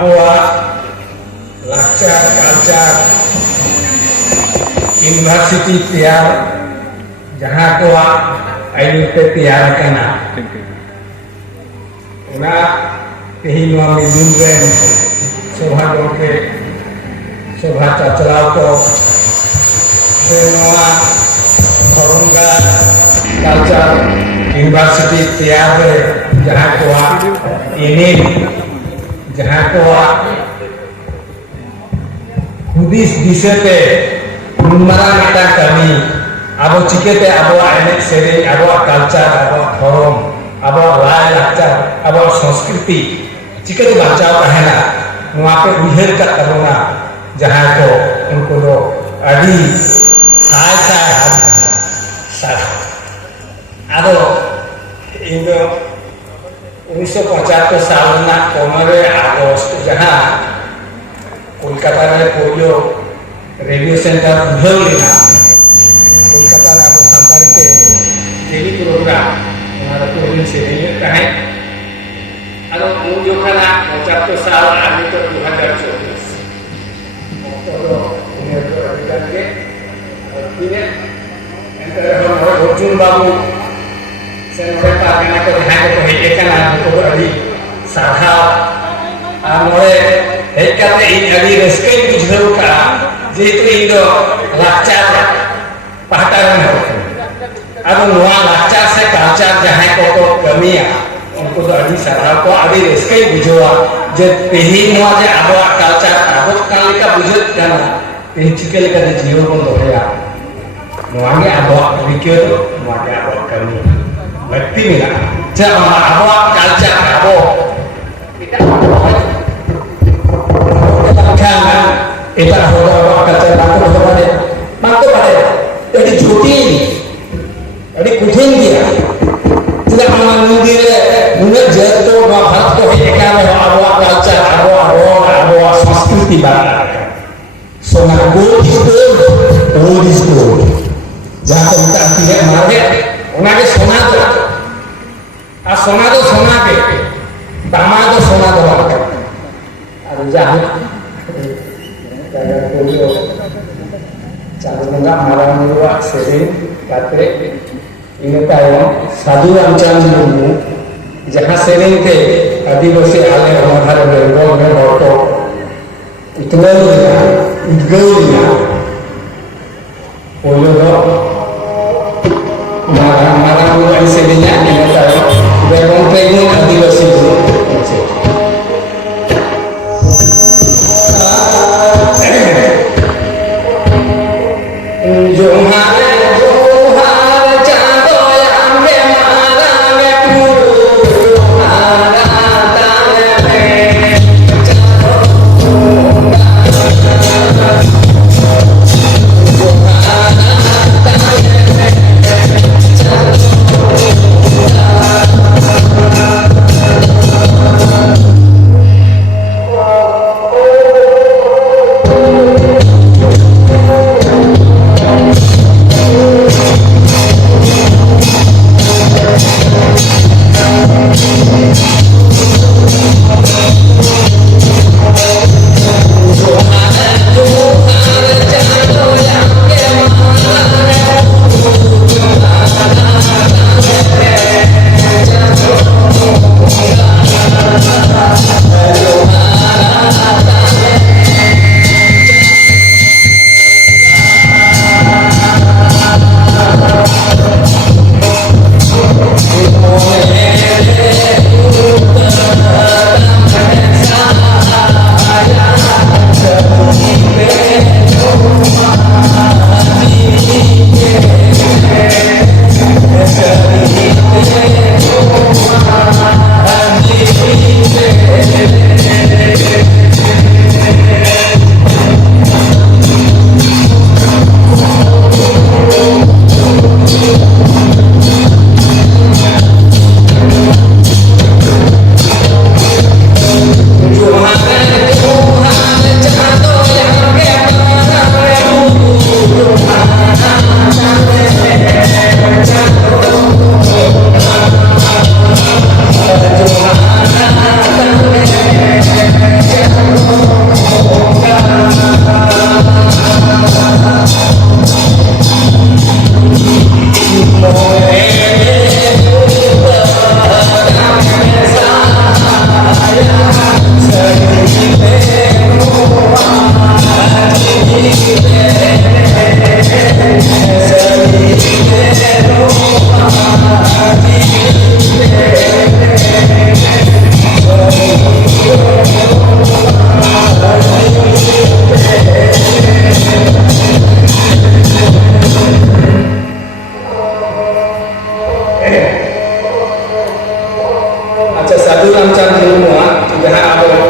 abuah lakcar culture university तैयार जहाँ को आयुते तैयार करना उना कहीं नवा मिलूं रेन शोभा के शोभा चचलाव को से नवा खरंगा कल्चर यूनिवर्सिटी तैयार है जहाँ को इन्हीं जहाँ को हुदिस दिशते उन्मारा नेता कमी अब चिकेते अब एने सेरे अब कल्चर अब धर्म अब लाय लाचार अब संस्कृति चिकेते बचाव कहना वहाँ पे उधर का तरुणा जहाँ को उनको लो अभी साय साय साय आदो इनको 1975 साल ना 15 अगस्त जहाँ कोलकाता में पोलियो रेडियो सेंटर उधर लेना कोलकाता में आपको संतारी के डेली प्रोग्राम हमारा पोलियो से नहीं कहें अरे वो जो खाना 75 साल आगे तो 2024 तो उन्हें तो अधिकार के इन्हें हम अर्जुन बाबू से नोरे पार्टी को ध्यान को है एक ना को अभी साधा नोरे एक करते इन अभी रेस्के बुझलो का जेतु इंदो लाचार पहटारन हो अब नोआ लाचार से कल्चर जहाँ को कमिया उनको तो अभी साधा को अभी रेस्के बुझवा जे पेही नोआ जे आबो कल्चर आबो काल का बुझत जाना पेही चिकेल का जे जीव को दोहया नोआ के आबो विक्यो तो नोआ के आबो कमी लगती मिला जे आबो कल्चर आबो এটা হলো কালচার মানতে পারে এটি জটিল এটি কঠিন দিয়া যেটা আমার মন্দিরে মনে যেহেতু ভারত को এখানে আবহাওয়া কালচার আবহাওয়া সংস্কৃতি বাড়া সোনা গোল্ড ইজ গোল্ড যারা কবিতা আঁকিলে মারে ওনাকে সোনা দো আর সোনা দো সোনাকে দামা দো সোনা দো আর যা karena polio cara menggak marah meluak sering katre ini tahu sadu ancam dulu jahah sering ke adivasi ale orang ada berbau berbau itu gaya polio do marah meluak seringnya ini tahu berbau pengen adivasi dulu Hasan semua jahat apa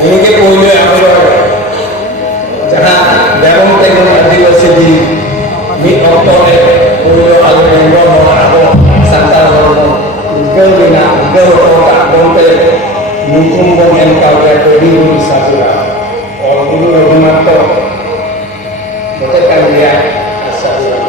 ini ke punya apa jahat dalam teknologi Adiwasi di mi oktor punya apa yang apa santal girl bina girl tak bonte mungkin bon engkau ke di bisa juga orang dulu rumah tu betul kan dia asal